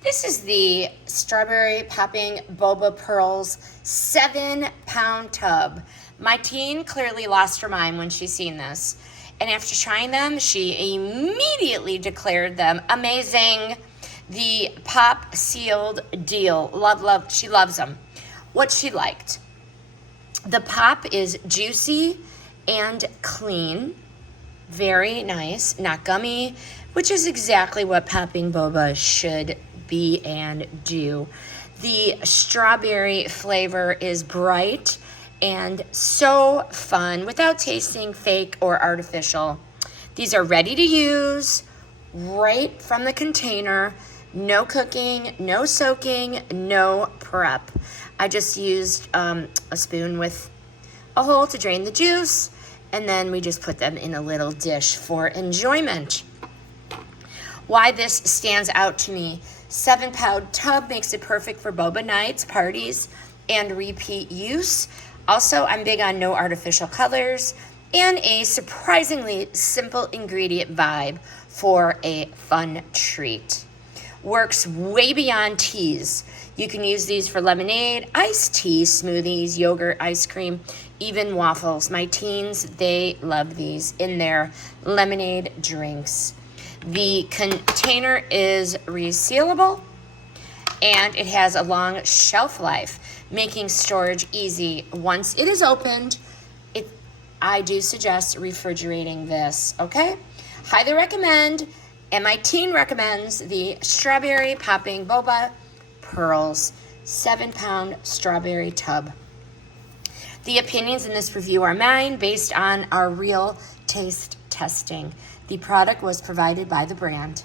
This is the Strawberry Popping Boba Pearls 7-pound tub. My teen clearly lost her mind when she seen this. And after trying them, she immediately declared them amazing. The pop sealed deal. Love. She loves them. What she liked. The pop is juicy and clean. Very nice. Not gummy, which is exactly what popping boba should be and do. The strawberry flavor is bright and so fun without tasting fake or artificial. These are ready to use right from the container. No cooking, no soaking, no prep. I just used a spoon with a hole to drain the juice, and then we just put them in a little dish for enjoyment. Why this stands out to me: 7-pound tub makes it perfect for boba nights, parties, and repeat use. Also, I'm big on no artificial colors and a surprisingly simple ingredient vibe for a fun treat. Works way beyond teas. You can use these for lemonade, iced tea, smoothies, yogurt, ice cream, even waffles. My teens, they love these in their lemonade drinks. The container is resealable and it has a long shelf life, making storage easy. Once it is opened, I do suggest refrigerating this, okay? Highly recommend, and my teen recommends the Strawberry Popping Boba Pearls 7-pound strawberry tub. The opinions in this review are mine based on our real taste testing. The product was provided by the brand.